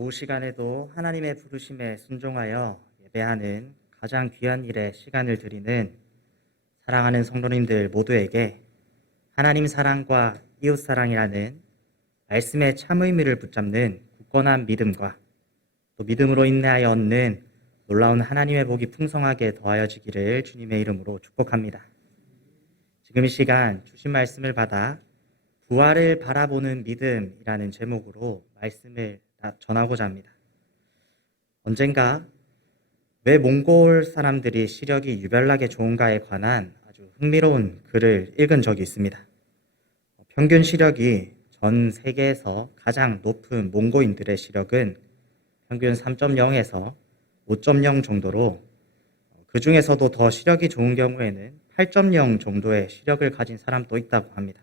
오후 시간에도 하나님의 부르심에 순종하여 예배하는 가장 귀한 일에 시간을 드리는 사랑하는 성도님들 모두에게 하나님 사랑과 이웃 사랑이라는 말씀의 참 의미를 붙잡는 굳건한 믿음과 또 믿음으로 인하여 얻는 놀라운 하나님의 복이 풍성하게 더하여지기를 주님의 이름으로 축복합니다. 지금 이 시간 주신 말씀을 받아 부활을 바라보는 믿음이라는 제목으로 말씀을 전하고자 합니다. 언젠가 왜 몽골 사람들이 시력이 유별나게 좋은가에 관한 아주 흥미로운 글을 읽은 적이 있습니다. 평균 시력이 전 세계에서 가장 높은 몽고인들의 시력은 평균 3.0에서 5.0 정도로 그 중에서도 더 시력이 좋은 경우에는 8.0 정도의 시력을 가진 사람도 있다고 합니다.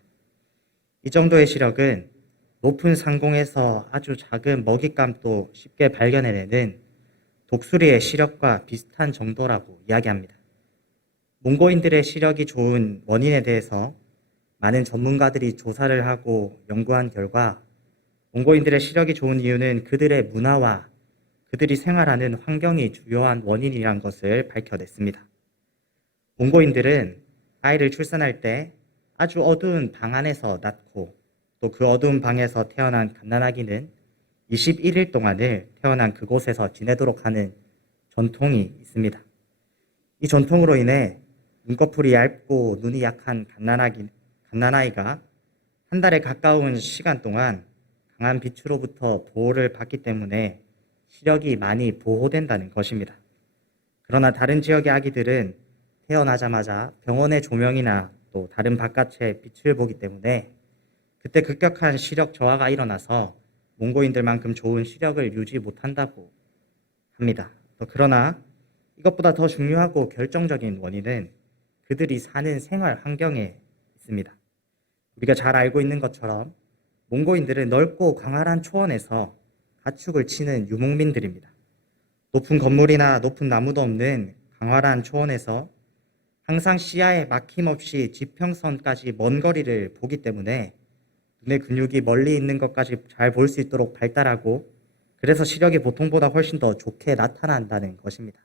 이 정도의 시력은 높은 상공에서 아주 작은 먹잇감도 쉽게 발견해내는 독수리의 시력과 비슷한 정도라고 이야기합니다. 몽고인들의 시력이 좋은 원인에 대해서 많은 전문가들이 조사를 하고 연구한 결과 몽고인들의 시력이 좋은 이유는 그들의 문화와 그들이 생활하는 환경이 주요한 원인이란 것을 밝혀냈습니다. 몽고인들은 아이를 출산할 때 아주 어두운 방 안에서 낳고 또 그 어두운 방에서 태어난 갓난아기는 21일 동안을 태어난 그곳에서 지내도록 하는 전통이 있습니다. 이 전통으로 인해 눈꺼풀이 얇고 눈이 약한 갓난아기, 갓난아이가 한 달에 가까운 시간 동안 강한 빛으로부터 보호를 받기 때문에 시력이 많이 보호된다는 것입니다. 그러나 다른 지역의 아기들은 태어나자마자 병원의 조명이나 또 다른 바깥의 빛을 보기 때문에 그때 급격한 시력 저하가 일어나서 몽고인들만큼 좋은 시력을 유지 못한다고 합니다. 그러나 이것보다 더 중요하고 결정적인 원인은 그들이 사는 생활 환경에 있습니다. 우리가 잘 알고 있는 것처럼 몽고인들은 넓고 광활한 초원에서 가축을 치는 유목민들입니다. 높은 건물이나 높은 나무도 없는 광활한 초원에서 항상 시야에 막힘없이 지평선까지 먼 거리를 보기 때문에 눈의 근육이 멀리 있는 것까지 잘 볼 수 있도록 발달하고 그래서 시력이 보통보다 훨씬 더 좋게 나타난다는 것입니다.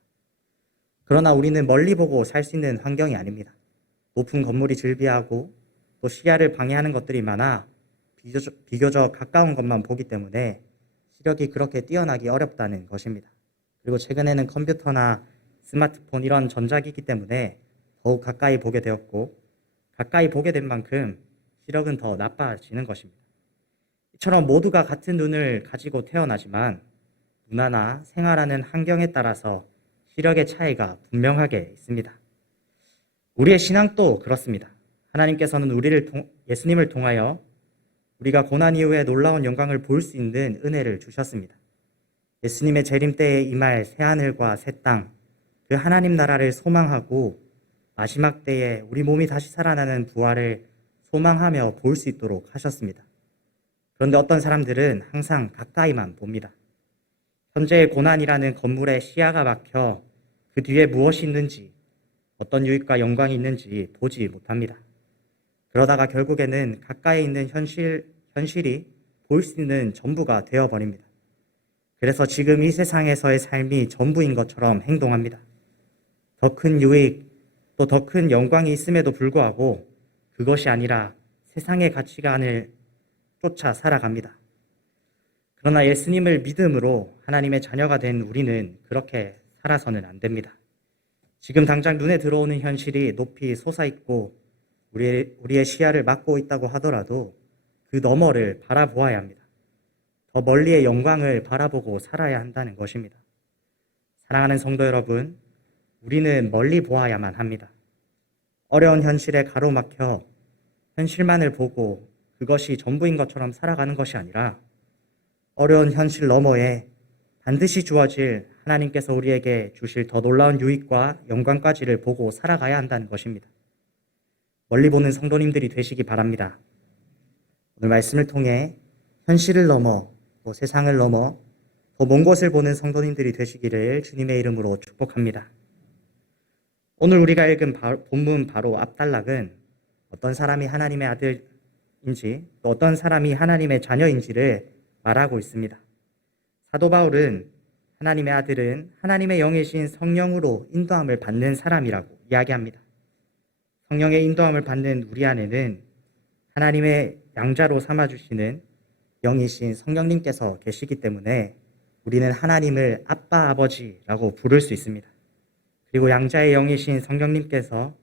그러나 우리는 멀리 보고 살 수 있는 환경이 아닙니다. 높은 건물이 즐비하고 또 시야를 방해하는 것들이 많아 비교적, 비교적 가까운 것만 보기 때문에 시력이 그렇게 뛰어나기 어렵다는 것입니다. 그리고 최근에는 컴퓨터나 스마트폰 이런 전자기기 때문에 더욱 가까이 보게 되었고 가까이 보게 된 만큼 시력은 더 나빠지는 것입니다. 이처럼 모두가 같은 눈을 가지고 태어나지만 문화나 생활하는 환경에 따라서 시력의 차이가 분명하게 있습니다. 우리의 신앙도 그렇습니다. 하나님께서는 우리를 통, 예수님을 통하여 우리가 고난 이후에 놀라운 영광을 볼 수 있는 은혜를 주셨습니다. 예수님의 재림 때에 임할 새 하늘과 새 땅, 그 하나님 나라를 소망하고 마지막 때에 우리 몸이 다시 살아나는 부활을 소망하며 볼 수 있도록 하셨습니다. 그런데 어떤 사람들은 항상 가까이만 봅니다. 현재의 고난이라는 건물에 시야가 막혀 그 뒤에 무엇이 있는지, 어떤 유익과 영광이 있는지 보지 못합니다. 그러다가 결국에는 가까이 있는 현실, 현실이 볼수 있는 전부가 되어버립니다. 그래서 지금 이 세상에서의 삶이 전부인 것처럼 행동합니다. 더 큰 유익, 또 더 큰 영광이 있음에도 불구하고 그것이 아니라 세상의 가치관을 쫓아 살아갑니다. 그러나 예수님을 믿음으로 하나님의 자녀가 된 우리는 그렇게 살아서는 안 됩니다. 지금 당장 눈에 들어오는 현실이 높이 솟아있고 우리, 우리의 시야를 막고 있다고 하더라도 그 너머를 바라보아야 합니다. 더 멀리의 영광을 바라보고 살아야 한다는 것입니다. 사랑하는 성도 여러분, 우리는 멀리 보아야만 합니다. 어려운 현실에 가로막혀 현실만을 보고 그것이 전부인 것처럼 살아가는 것이 아니라 어려운 현실 너머에 반드시 주어질 하나님께서 우리에게 주실 더 놀라운 유익과 영광까지를 보고 살아가야 한다는 것입니다. 멀리 보는 성도님들이 되시기 바랍니다. 오늘 말씀을 통해 현실을 넘어 또 세상을 넘어 더 먼 곳을 보는 성도님들이 되시기를 주님의 이름으로 축복합니다. 오늘 우리가 읽은 본문 바로 앞단락은 어떤 사람이 하나님의 아들인지 또 어떤 사람이 하나님의 자녀인지를 말하고 있습니다. 사도 바울은 하나님의 아들은 하나님의 영이신 성령으로 인도함을 받는 사람이라고 이야기합니다. 성령의 인도함을 받는 우리 안에는 하나님의 양자로 삼아주시는 영이신 성령님께서 계시기 때문에 우리는 하나님을 아빠, 아버지라고 부를 수 있습니다. 그리고 양자의 영이신 성령님께서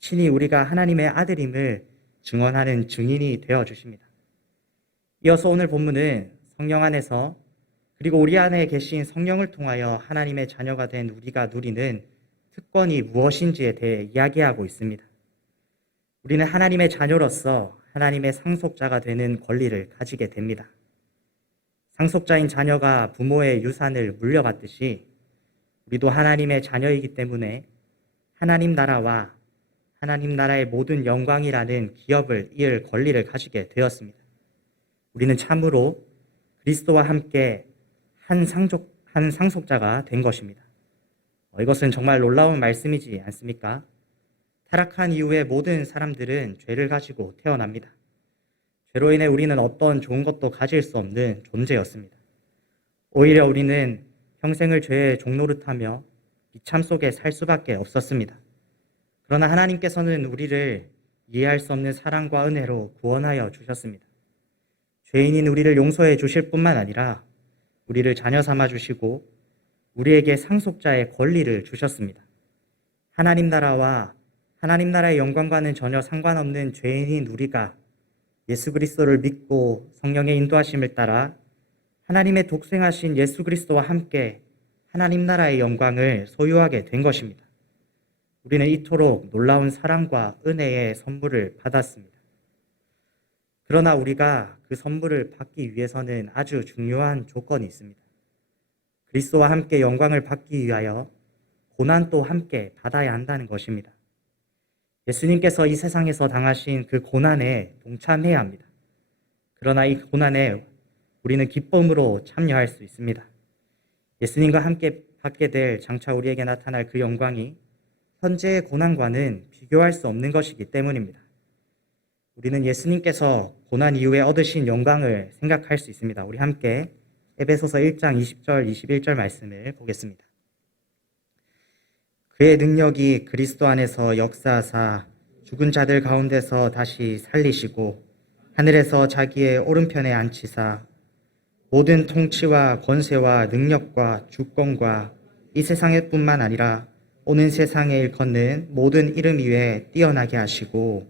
친히 우리가 하나님의 아들임을 증언하는 증인이 되어 주십니다. 이어서 오늘 본문은 성령 안에서 그리고 우리 안에 계신 성령을 통하여 하나님의 자녀가 된 우리가 누리는 특권이 무엇인지에 대해 이야기하고 있습니다. 우리는 하나님의 자녀로서 하나님의 상속자가 되는 권리를 가지게 됩니다. 상속자인 자녀가 부모의 유산을 물려받듯이 우리도 하나님의 자녀이기 때문에 하나님 나라와 하나님 나라의 모든 영광이라는 기업을 이을 권리를 가지게 되었습니다. 우리는 참으로 그리스도와 함께 한 상속, 한 상속자가 된 것입니다. 어, 이것은 정말 놀라운 말씀이지 않습니까? 타락한 이후에 모든 사람들은 죄를 가지고 태어납니다. 죄로 인해 우리는 어떤 좋은 것도 가질 수 없는 존재였습니다. 오히려 우리는 평생을 죄의 종노릇하며 비참 속에 살 수밖에 없었습니다. 그러나 하나님께서는 우리를 이해할 수 없는 사랑과 은혜로 구원하여 주셨습니다. 죄인인 우리를 용서해 주실 뿐만 아니라 우리를 자녀 삼아 주시고 우리에게 상속자의 권리를 주셨습니다. 하나님 나라와 하나님 나라의 영광과는 전혀 상관없는 죄인인 우리가 예수 그리스도를 믿고 성령의 인도하심을 따라 하나님의 독생하신 예수 그리스도와 함께 하나님 나라의 영광을 소유하게 된 것입니다. 우리는 이토록 놀라운 사랑과 은혜의 선물을 받았습니다. 그러나 우리가 그 선물을 받기 위해서는 아주 중요한 조건이 있습니다. 그리스도와 함께 영광을 받기 위하여 고난도 함께 받아야 한다는 것입니다. 예수님께서 이 세상에서 당하신 그 고난에 동참해야 합니다. 그러나 이 고난에 우리는 기쁨으로 참여할 수 있습니다. 예수님과 함께 받게 될 장차 우리에게 나타날 그 영광이 현재의 고난과는 비교할 수 없는 것이기 때문입니다. 우리는 예수님께서 고난 이후에 얻으신 영광을 생각할 수 있습니다. 우리 함께 에베소서 1장 20절, 21절 말씀을 보겠습니다. 그의 능력이 그리스도 안에서 역사하사 죽은 자들 가운데서 다시 살리시고 하늘에서 자기의 오른편에 앉히사 모든 통치와 권세와 능력과 주권과 이 세상에 뿐만 아니라 오는 세상에 일컫는 모든 이름 위에 뛰어나게 하시고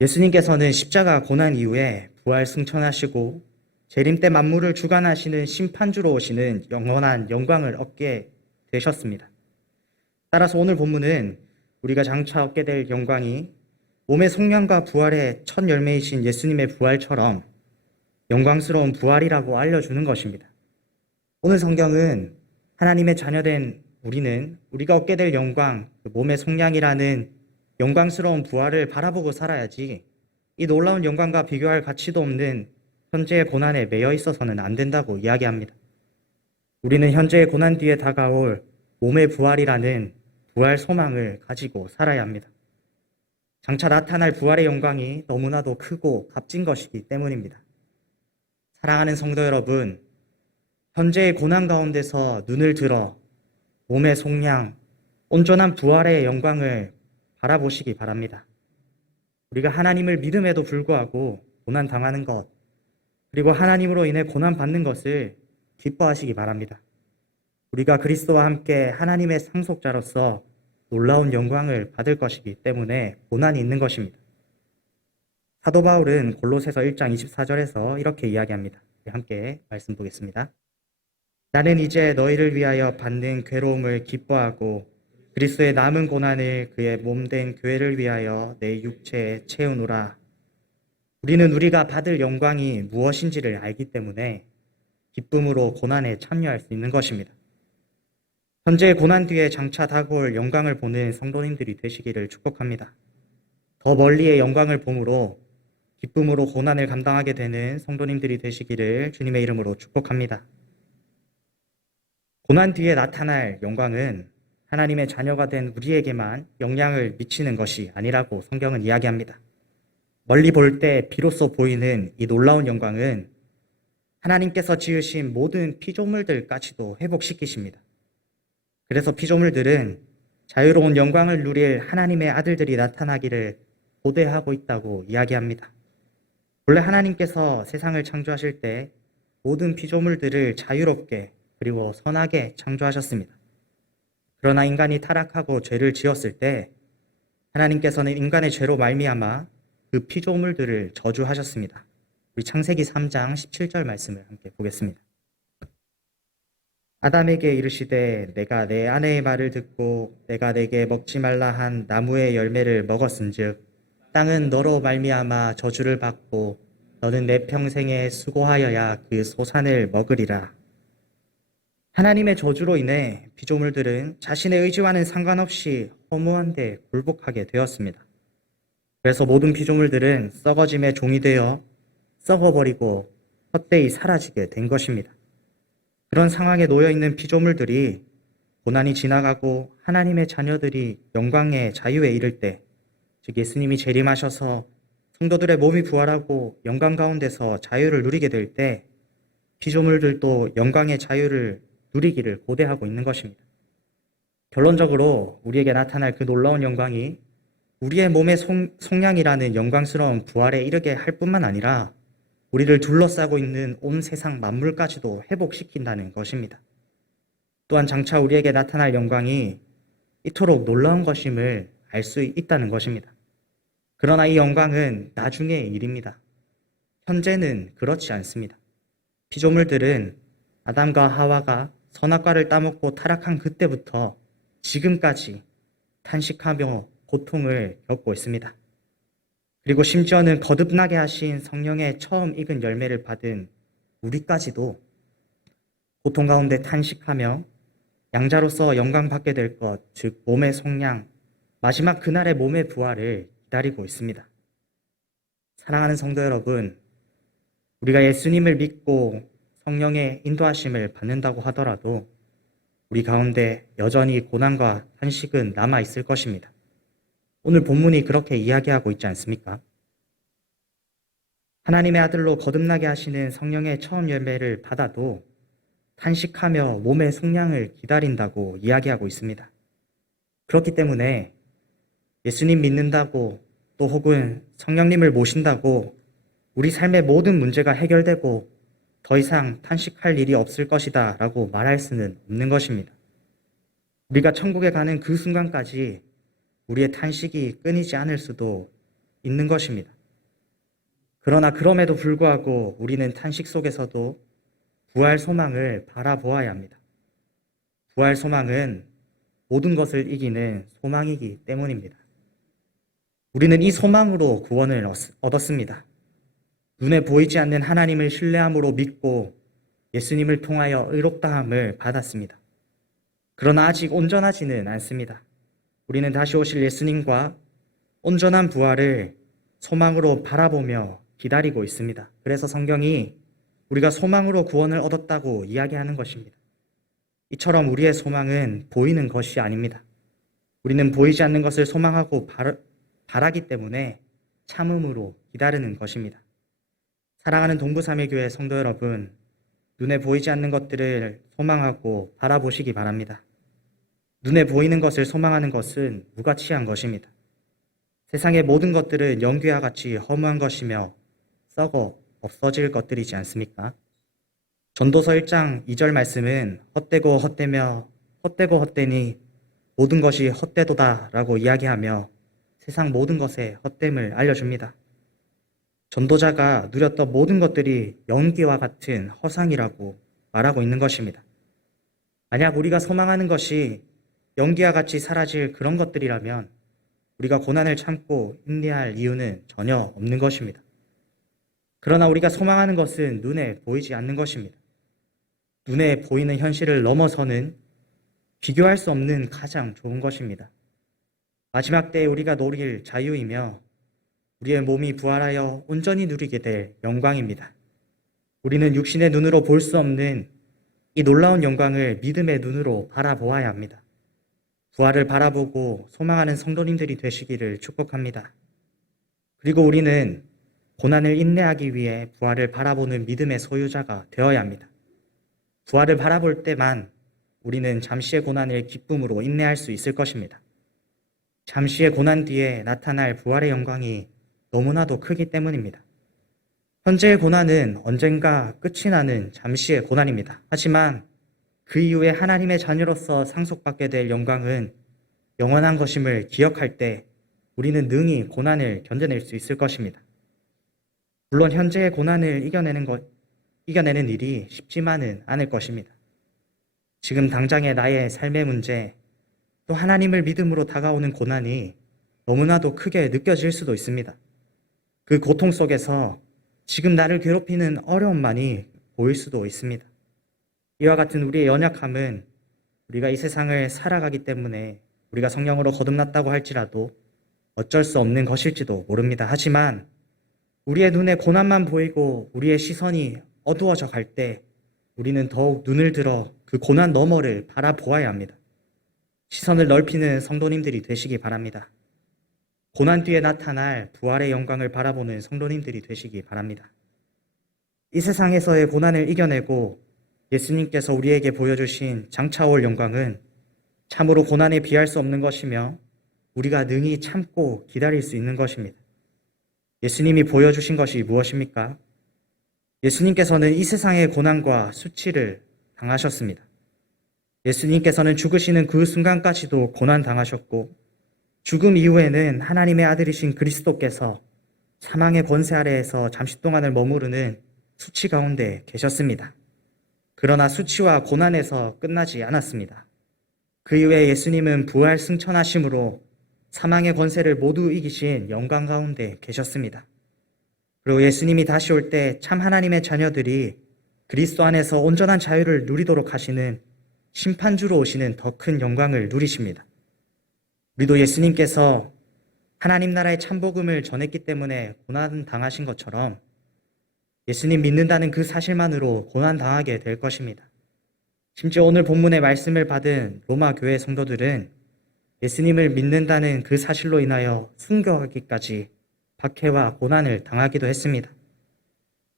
예수님께서는 십자가 고난 이후에 부활 승천하시고 재림 때 만물을 주관하시는 심판주로 오시는 영원한 영광을 얻게 되셨습니다. 따라서 오늘 본문은 우리가 장차 얻게 될 영광이 몸의 속량과 부활의 첫 열매이신 예수님의 부활처럼 영광스러운 부활이라고 알려주는 것입니다. 오늘 성경은 하나님의 자녀된 우리는 우리가 얻게 될 영광, 그 몸의 속량이라는 영광스러운 부활을 바라보고 살아야지 이 놀라운 영광과 비교할 가치도 없는 현재의 고난에 매여 있어서는 안 된다고 이야기합니다. 우리는 현재의 고난 뒤에 다가올 몸의 부활이라는 부활 소망을 가지고 살아야 합니다. 장차 나타날 부활의 영광이 너무나도 크고 값진 것이기 때문입니다. 사랑하는 성도 여러분, 현재의 고난 가운데서 눈을 들어 몸의 속량, 온전한 부활의 영광을 바라보시기 바랍니다. 우리가 하나님을 믿음에도 불구하고 고난 당하는 것, 그리고 하나님으로 인해 고난 받는 것을 기뻐하시기 바랍니다. 우리가 그리스도와 함께 하나님의 상속자로서 놀라운 영광을 받을 것이기 때문에 고난이 있는 것입니다. 사도 바울은 골로새서 1장 24절에서 이렇게 이야기합니다. 함께 말씀 보겠습니다. 나는 이제 너희를 위하여 받는 괴로움을 기뻐하고 그리스도의 남은 고난을 그의 몸된 교회를 위하여 내 육체에 채우노라. 우리는 우리가 받을 영광이 무엇인지를 알기 때문에 기쁨으로 고난에 참여할 수 있는 것입니다. 현재 고난 뒤에 장차 다가올 영광을 보는 성도님들이 되시기를 축복합니다. 더 멀리의 영광을 봄으로 기쁨으로 고난을 감당하게 되는 성도님들이 되시기를 주님의 이름으로 축복합니다. 고난 뒤에 나타날 영광은 하나님의 자녀가 된 우리에게만 영향을 미치는 것이 아니라고 성경은 이야기합니다. 멀리 볼 때 비로소 보이는 이 놀라운 영광은 하나님께서 지으신 모든 피조물들까지도 회복시키십니다. 그래서 피조물들은 자유로운 영광을 누릴 하나님의 아들들이 나타나기를 고대하고 있다고 이야기합니다. 원래 하나님께서 세상을 창조하실 때 모든 피조물들을 자유롭게 그리고 선하게 창조하셨습니다. 그러나 인간이 타락하고 죄를 지었을 때 하나님께서는 인간의 죄로 말미암아 그 피조물들을 저주하셨습니다. 우리 창세기 3장 17절 말씀을 함께 보겠습니다. 아담에게 이르시되 내가 내 아내의 말을 듣고 내가 내게 먹지 말라 한 나무의 열매를 먹었은즉 땅은 너로 말미암아 저주를 받고 너는 내 평생에 수고하여야 그 소산을 먹으리라. 하나님의 저주로 인해 피조물들은 자신의 의지와는 상관없이 허무한 데 굴복하게 되었습니다. 그래서 모든 피조물들은 썩어짐의 종이 되어 썩어버리고 헛되이 사라지게 된 것입니다. 그런 상황에 놓여 있는 피조물들이 고난이 지나가고 하나님의 자녀들이 영광의 자유에 이를 때, 즉 예수님이 재림하셔서 성도들의 몸이 부활하고 영광 가운데서 자유를 누리게 될 때, 피조물들도 영광의 자유를 누리기를 고대하고 있는 것입니다. 결론적으로 우리에게 나타날 그 놀라운 영광이 우리의 몸의 송, 송량이라는 영광스러운 부활에 이르게 할 뿐만 아니라 우리를 둘러싸고 있는 온 세상 만물까지도 회복시킨다는 것입니다. 또한 장차 우리에게 나타날 영광이 이토록 놀라운 것임을 알 수 있다는 것입니다. 그러나 이 영광은 나중의 일입니다. 현재는 그렇지 않습니다. 피조물들은 아담과 하와가 선악과를 따먹고 타락한 그때부터 지금까지 탄식하며 고통을 겪고 있습니다. 그리고 심지어는 거듭나게 하신 성령의 처음 익은 열매를 받은 우리까지도 고통 가운데 탄식하며 양자로서 영광 받게 될 것, 즉 몸의 속량, 마지막 그날의 몸의 부활을 기다리고 있습니다. 사랑하는 성도 여러분, 우리가 예수님을 믿고 성령의 인도하심을 받는다고 하더라도 우리 가운데 여전히 고난과 탄식은 남아 있을 것입니다. 오늘 본문이 그렇게 이야기하고 있지 않습니까? 하나님의 아들로 거듭나게 하시는 성령의 처음 열매를 받아도 탄식하며 몸의 속량을 기다린다고 이야기하고 있습니다. 그렇기 때문에 예수님 믿는다고 또 혹은 성령님을 모신다고 우리 삶의 모든 문제가 해결되고 더 이상 탄식할 일이 없을 것이다 라고 말할 수는 없는 것입니다. 우리가 천국에 가는 그 순간까지 우리의 탄식이 끊이지 않을 수도 있는 것입니다. 그러나 그럼에도 불구하고 우리는 탄식 속에서도 부활 소망을 바라보아야 합니다. 부활 소망은 모든 것을 이기는 소망이기 때문입니다. 우리는 이 소망으로 구원을 얻었습니다. 눈에 보이지 않는 하나님을 신뢰함으로 믿고 예수님을 통하여 의롭다함을 받았습니다. 그러나 아직 온전하지는 않습니다. 우리는 다시 오실 예수님과 온전한 부활을 소망으로 바라보며 기다리고 있습니다. 그래서 성경이 우리가 소망으로 구원을 얻었다고 이야기하는 것입니다. 이처럼 우리의 소망은 보이는 것이 아닙니다. 우리는 보이지 않는 것을 소망하고 바라 기 때문에 참음으로 기다리는 것입니다. 사랑하는 동부삼일교회 성도 여러분, 눈에 보이지 않는 것들을 소망하고 바라보시기 바랍니다. 눈에 보이는 것을 소망하는 것은 무가치한 것입니다. 세상의 모든 것들은 연기와 같이 허무한 것이며 썩어 없어질 것들이지 않습니까? 전도서 1장 2절 말씀은 헛되고 헛되며 헛되고 헛되니 모든 것이 헛되도다 라고 이야기하며 세상 모든 것의 헛됨을 알려줍니다. 전도자가 누렸던 모든 것들이 연기와 같은 허상이라고 말하고 있는 것입니다. 만약 우리가 소망하는 것이 연기와 같이 사라질 그런 것들이라면 우리가 고난을 참고 인내할 이유는 전혀 없는 것입니다. 그러나 우리가 소망하는 것은 눈에 보이지 않는 것입니다. 눈에 보이는 현실을 넘어서는 비교할 수 없는 가장 좋은 것입니다. 마지막 때에 우리가 노릴 자유이며 우리의 몸이 부활하여 온전히 누리게 될 영광입니다. 우리는 육신의 눈으로 볼 수 없는 이 놀라운 영광을 믿음의 눈으로 바라보아야 합니다. 부활을 바라보고 소망하는 성도님들이 되시기를 축복합니다. 그리고 우리는 고난을 인내하기 위해 부활을 바라보는 믿음의 소유자가 되어야 합니다. 부활을 바라볼 때만 우리는 잠시의 고난을 기쁨으로 인내할 수 있을 것입니다. 잠시의 고난 뒤에 나타날 부활의 영광이 너무나도 크기 때문입니다. 현재의 고난은 언젠가 끝이 나는 잠시의 고난입니다. 하지만 그 이후에 하나님의 자녀로서 상속받게 될 영광은 영원한 것임을 기억할 때 우리는 능히 고난을 견뎌낼 수 있을 것입니다. 물론 현재의 고난을 이겨내는 것, 이겨내는 일이 쉽지만은 않을 것입니다. 지금 당장의 나의 삶의 문제, 또 하나님을 믿음으로 다가오는 고난이 너무나도 크게 느껴질 수도 있습니다. 그 고통 속에서 지금 나를 괴롭히는 어려움만이 보일 수도 있습니다. 이와 같은 우리의 연약함은 우리가 이 세상을 살아가기 때문에 우리가 성령으로 거듭났다고 할지라도 어쩔 수 없는 것일지도 모릅니다. 하지만 우리의 눈에 고난만 보이고 우리의 시선이 어두워져 갈 때 우리는 더욱 눈을 들어 그 고난 너머를 바라보아야 합니다. 시선을 넓히는 성도님들이 되시기 바랍니다. 고난 뒤에 나타날 부활의 영광을 바라보는 성도님들이 되시기 바랍니다. 이 세상에서의 고난을 이겨내고 예수님께서 우리에게 보여주신 장차올 영광은 참으로 고난에 비할 수 없는 것이며 우리가 능히 참고 기다릴 수 있는 것입니다. 예수님이 보여주신 것이 무엇입니까? 예수님께서는 이 세상의 고난과 수치를 당하셨습니다. 예수님께서는 죽으시는 그 순간까지도 고난 당하셨고 죽음 이후에는 하나님의 아들이신 그리스도께서 사망의 권세 아래에서 잠시 동안을 머무르는 수치 가운데 계셨습니다. 그러나 수치와 고난에서 끝나지 않았습니다. 그 이후에 예수님은 부활 승천하심으로 사망의 권세를 모두 이기신 영광 가운데 계셨습니다. 그리고 예수님이 다시 올 때 참 하나님의 자녀들이 그리스도 안에서 온전한 자유를 누리도록 하시는 심판주로 오시는 더 큰 영광을 누리십니다. 우리도 예수님께서 하나님 나라의 참복음을 전했기 때문에 고난 당하신 것처럼 예수님 믿는다는 그 사실만으로 고난 당하게 될 것입니다. 심지어 오늘 본문의 말씀을 받은 로마 교회 성도들은 예수님을 믿는다는 그 사실로 인하여 순교하기까지 박해와 고난을 당하기도 했습니다.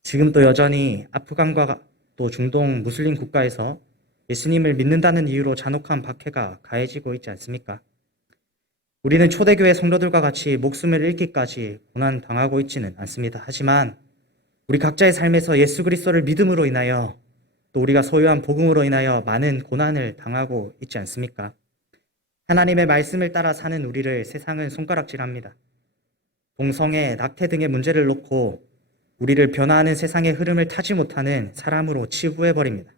지금도 여전히 아프간과 또 중동 무슬림 국가에서 예수님을 믿는다는 이유로 잔혹한 박해가 가해지고 있지 않습니까? 우리는 초대교회 성도들과 같이 목숨을 잃기까지 고난 당하고 있지는 않습니다. 하지만 우리 각자의 삶에서 예수 그리스도를 믿음으로 인하여 또 우리가 소유한 복음으로 인하여 많은 고난을 당하고 있지 않습니까? 하나님의 말씀을 따라 사는 우리를 세상은 손가락질합니다. 동성애, 낙태 등의 문제를 놓고 우리를 변화하는 세상의 흐름을 타지 못하는 사람으로 치부해버립니다.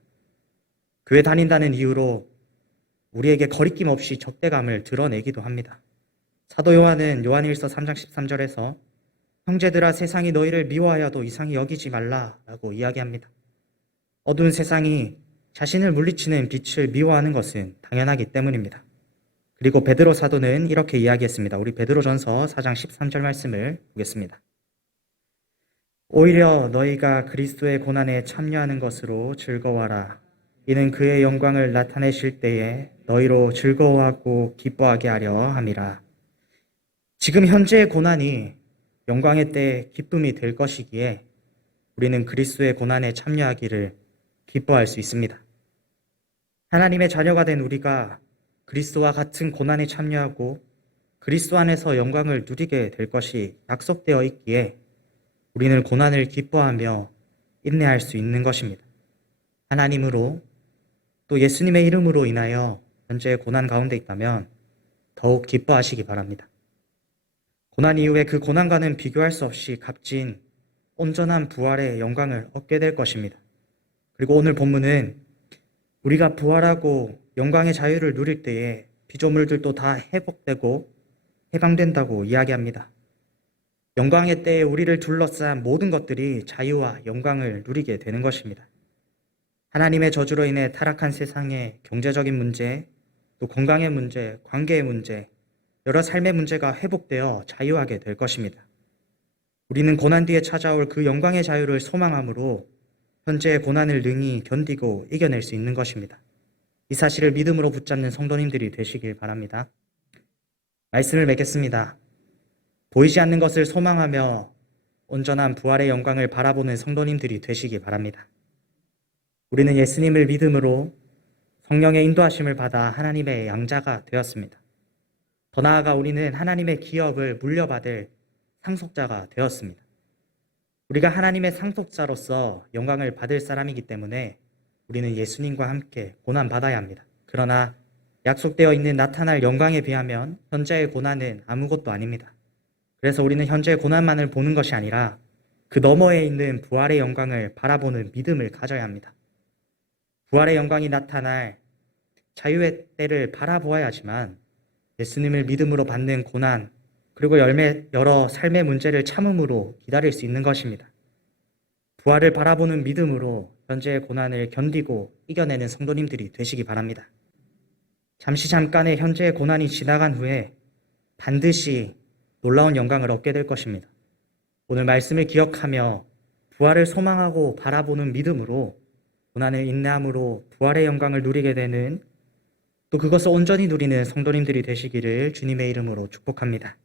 교회 다닌다는 이유로 우리에게 거리낌 없이 적대감을 드러내기도 합니다. 사도 요한은 요한일서 3장 13절에서 형제들아 세상이 너희를 미워하여도 이상히 여기지 말라라고 이야기합니다. 어두운 세상이 자신을 물리치는 빛을 미워하는 것은 당연하기 때문입니다. 그리고 베드로 사도는 이렇게 이야기했습니다. 우리 베드로전서 4장 13절 말씀을 보겠습니다. 오히려 너희가 그리스도의 고난에 참여하는 것으로 즐거워하라. 이는 그의 영광을 나타내실 때에 너희로 즐거워하고 기뻐하게 하려 함이라. 지금 현재의 고난이 영광의 때 기쁨이 될 것이기에 우리는 그리스도의 고난에 참여하기를 기뻐할 수 있습니다. 하나님의 자녀가 된 우리가 그리스도와 같은 고난에 참여하고 그리스도 안에서 영광을 누리게 될 것이 약속되어 있기에 우리는 고난을 기뻐하며 인내할 수 있는 것입니다. 하나님으로 또 예수님의 이름으로 인하여 현재 고난 가운데 있다면 더욱 기뻐하시기 바랍니다. 고난 이후에 그 고난과는 비교할 수 없이 값진 온전한 부활의 영광을 얻게 될 것입니다. 그리고 오늘 본문은 우리가 부활하고 영광의 자유를 누릴 때에 피조물들도 다 회복되고 해방된다고 이야기합니다. 영광의 때에 우리를 둘러싼 모든 것들이 자유와 영광을 누리게 되는 것입니다. 하나님의 저주로 인해 타락한 세상의 경제적인 문제, 또 건강의 문제, 관계의 문제, 여러 삶의 문제가 회복되어 자유하게 될 것입니다. 우리는 고난 뒤에 찾아올 그 영광의 자유를 소망함으로 현재의 고난을 능히 견디고 이겨낼 수 있는 것입니다. 이 사실을 믿음으로 붙잡는 성도님들이 되시길 바랍니다. 말씀을 맺겠습니다. 보이지 않는 것을 소망하며 온전한 부활의 영광을 바라보는 성도님들이 되시기 바랍니다. 우리는 예수님을 믿음으로 성령의 인도하심을 받아 하나님의 양자가 되었습니다. 더 나아가 우리는 하나님의 기업을 물려받을 상속자가 되었습니다. 우리가 하나님의 상속자로서 영광을 받을 사람이기 때문에 우리는 예수님과 함께 고난받아야 합니다. 그러나 약속되어 있는 나타날 영광에 비하면 현재의 고난은 아무것도 아닙니다. 그래서 우리는 현재의 고난만을 보는 것이 아니라 그 너머에 있는 부활의 영광을 바라보는 믿음을 가져야 합니다. 부활의 영광이 나타날 자유의 때를 바라보아야지만 예수님을 믿음으로 받는 고난 그리고 열매, 여러 삶의 문제를 참음으로 기다릴 수 있는 것입니다. 부활을 바라보는 믿음으로 현재의 고난을 견디고 이겨내는 성도님들이 되시기 바랍니다. 잠시 잠깐의 현재의 고난이 지나간 후에 반드시 놀라운 영광을 얻게 될 것입니다. 오늘 말씀을 기억하며 부활을 소망하고 바라보는 믿음으로 고난을 인내함으로 부활의 영광을 누리게 되는 또 그것을 온전히 누리는 성도님들이 되시기를 주님의 이름으로 축복합니다.